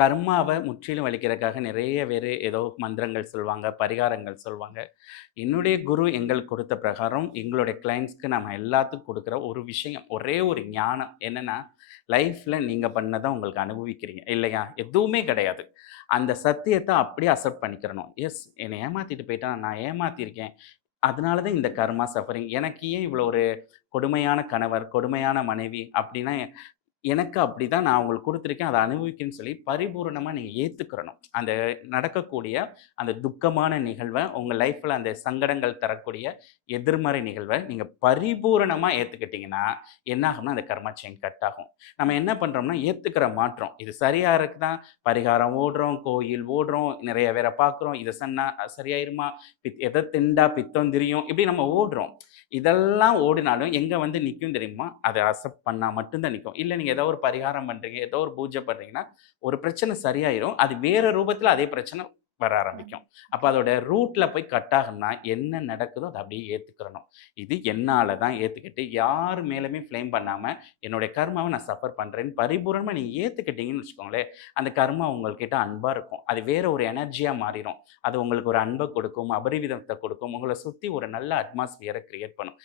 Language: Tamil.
கர்மாவ முற்றிலும் அழிக்கிறதுக்காக நிறைய பேரு ஏதோ மந்திரங்கள் சொல்வாங்க, பரிகாரங்கள் சொல்வாங்க. என்னுடைய குரு எங்களுக்கு கொடுத்த பிரகாரம், எங்களுடைய கிளையண்ட்ஸ்க்கு நம்ம எல்லாத்துக்கும் கொடுக்குற ஒரு விஷயம், ஒரே ஒரு ஞானம் என்னன்னா, லைஃப்ல நீங்க பண்ணத உங்களுக்கு அனுபவிக்கிறீங்க இல்லையா? எதுவுமே கிடையாது. அந்த சத்தியத்த அப்படியே அக்செப்ட் பண்ணிக்கிறணும். எஸ் என்னை ஏமாத்திட்டு போயிட்டான். நான் ஏமாத்தியிருக்கேன். அதனால தான் இந்த கர்மா சஃபரிங். எனக்கு ஏன் இவ்வளோ ஒரு கொடுமையான கணவர், கொடுமையான மனைவி அப்படின்னா எனக்கு அப்படிதான் நான் உங்களுக்கு குடுத்துருக்கேன். அத அனுபவிக்கன்னு சொல்லி பரிபூரணமா நீங்க ஏத்துக்கிறணும். அந்த நடக்கக்கூடிய அந்த துக்கமான நிகழ்வ, உங்க லைஃப்ல அந்த சங்கடங்கள் தரக்கூடிய எதிர்மறை நிகழ்வ நீங்க பரிபூரணமா ஏத்துக்கிட்டீங்கன்னா, என்ன ஆகும்னா, அந்த கர்மா செயின் கட் ஆகும். நம்ம என்ன பண்றோம்னா, ஏத்துக்கிற மாட்றோம். இது சரியா இருக்குதா, பரிகாரம் ஓடுறோம், கோயில் ஓடுறோம், நிறைய பேர பார்க்குறோம். இத சொன்னா சரியாயிருமா? எத திண்டா பித்தம் திரியும். இப்படி நம்ம ஓடுறோம். இதெல்லாம் ஓடினாலும் எங்க வந்து நிக்கும் தெரியுமா? அத அக்செப்ட் பண்ணா மட்டும் தான் நிக்கும். இல்ல நீங்க ஏதோ ஒரு பரிகாரம் பண்றீங்க, ஏதோ ஒரு பூஜை பண்றீங்கன்னா, ஒரு பிரச்சனை சரியாயிரும். அது வேற ரூபத்துல அதே பிரச்சனை வர ஆரம்பிக்கும். அப்ப அதோட ரூட்ல போய் கட் ஆகும்னா, என்ன நடக்குதோ அத அப்படியே ஏத்துக்கிறணும். இது என்னால தான் ஏத்துக்கிட்டு, யார் மேலயுமே ப்ளேம் பண்ணாம, என்னுடைய கர்மாவ நான் சஃபர் பண்றேன்னு பரிபூரணமா நீங்க ஏத்துக்கிட்டீங்கன்னு வச்சுக்கோங்களேன், அந்த கர்மா உங்கள்கிட்ட அன்பா இருக்கும். அது வேற ஒரு எனர்ஜியா மாறிரும். அது உங்களுக்கு ஒரு அன்ப கொடுக்கும், அபரிவிதத்த கொடுக்கும். உங்கள சுத்தி ஒரு நல்ல அட்மாஸ்பியர கிரியேட் பண்ணும்.